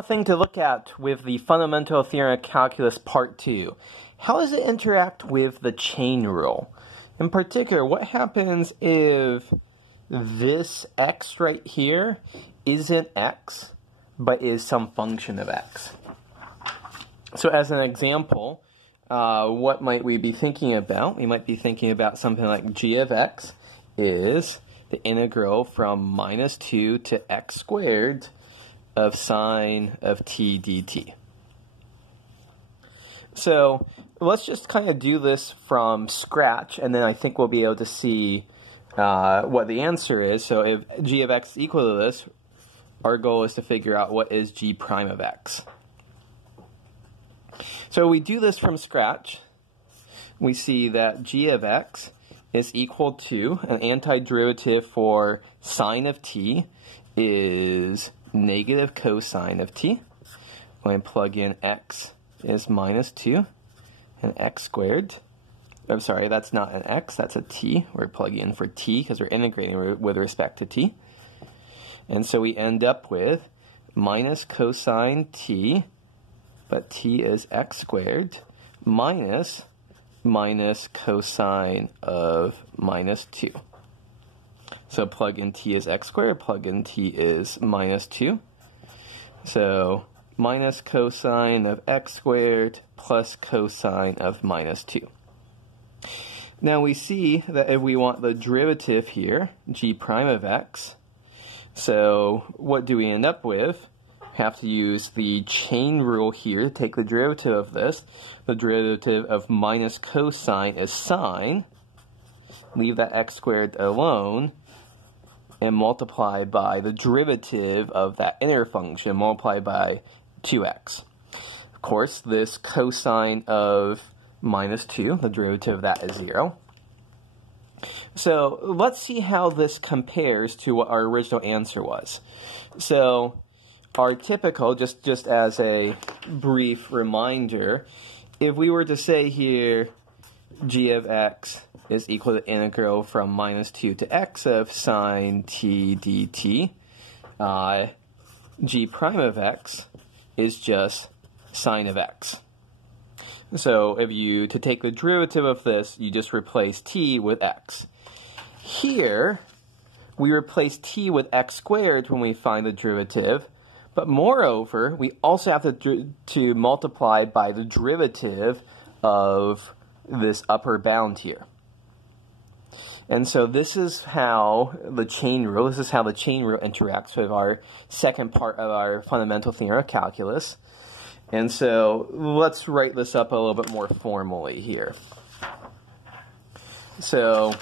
A thing to look at with the fundamental theorem of calculus part 2. How does it interact with the chain rule? In particular, what happens if this x right here isn't x, but is some function of x? So as an example, what might we be thinking about? We might be thinking about something like g of x is the integral from minus 2 to x squared of sine of t dt. So let's just kind of do this from scratch, and then I think we'll be able to see what the answer is. So if g of x is equal to this, our goal is to figure out what is g prime of x. So we do this from scratch. We see that g of x is equal to an antiderivative for sine of t is negative cosine of t. When I plug in x is minus 2 and x squared. I'm sorry, that's not an x, that's a t. We're plugging in for t because we're integrating with respect to t. And so we end up with minus cosine t, but t is x squared, minus cosine of minus 2. So plug in t is x squared, plug in t is minus 2. So minus cosine of x squared plus cosine of minus 2. Now we see that if we want the derivative here, g prime of x, so what do we end up with? Have to use the chain rule here to take the derivative of this. The derivative of minus cosine is sine. Leave that x squared alone and multiply by the derivative of that inner function, multiplied by 2x. Of course, this cosine of minus 2, the derivative of that is 0. So let's see how this compares to what our original answer was. So our typical, just as a brief reminder, if we were to say here g of x is equal to the integral from minus 2 to x of sine t dt, g prime of x is just sine of x. So if you, to take the derivative of this, you just replace t with x. Here, we replace t with x squared when we find the derivative, but moreover, we also have to multiply by the derivative of this upper bound here. And so this is how the chain rule interacts with our second part of our fundamental theorem of calculus. And so let's write this up a little bit more formally here. So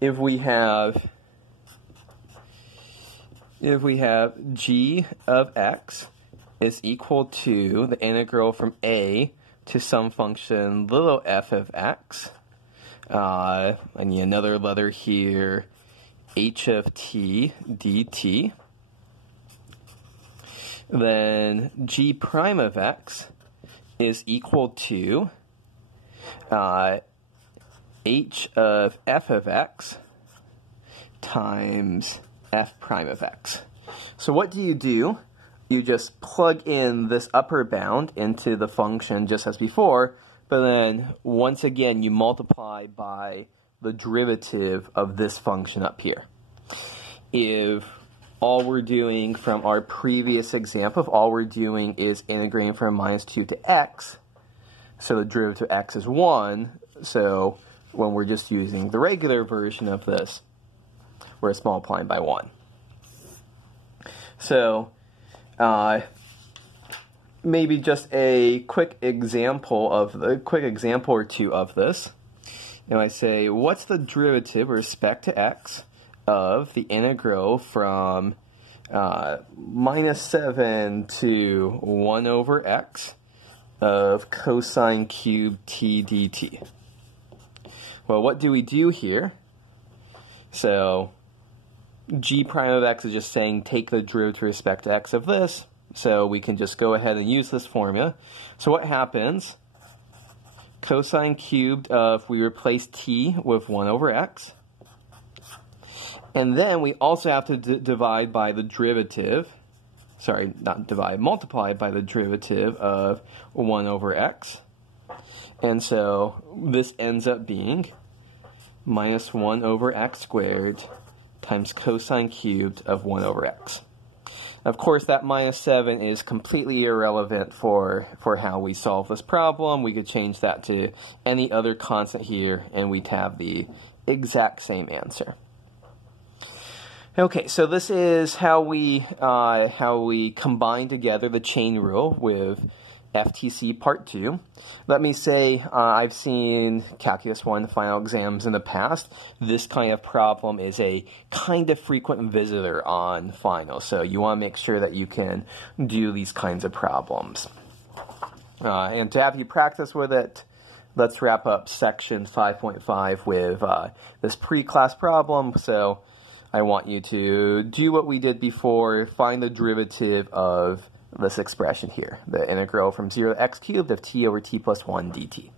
if we have g of x is equal to the integral from a to some function little f of x, I need another letter here, h of t dt, then g prime of x is equal to h of f of x times f prime of x. So what do? You just plug in this upper bound into the function just as before, but then once again you multiply by the derivative of this function up here. If all we're doing from our previous example, if all we're doing is integrating from minus 2 to x, so the derivative of x is 1, so when we're just using the regular version of this, we're just multiplying by 1. So maybe just a quick example or two of this. Now I say, what's the derivative with respect to x of the integral from minus 7 to 1 over x of cosine cubed t dt? Well, what do we do here? So g prime of x is just saying take the derivative with respect to x of this. So we can just go ahead and use this formula. So what happens? Cosine cubed of, we replace t with 1 over x. And then we also have to divide by the derivative. sorry, not divide, multiply by the derivative of 1 over x. And so this ends up being minus 1 over x squared times cosine cubed of 1 over x. Of course, that minus 7 is completely irrelevant for how we solve this problem. We could change that to any other constant here, and we'd have the exact same answer. Okay, so this is how we combine together the chain rule with FTC Part 2. Let me say I've seen Calculus 1 final exams in the past. This kind of problem is a kind of frequent visitor on finals, so you want to make sure that you can do these kinds of problems. And to have you practice with it, let's wrap up section 5.5 with this pre-class problem. So I want you to do what we did before, find the derivative of this expression here, the integral from 0 to x cubed of t over t plus 1 dt.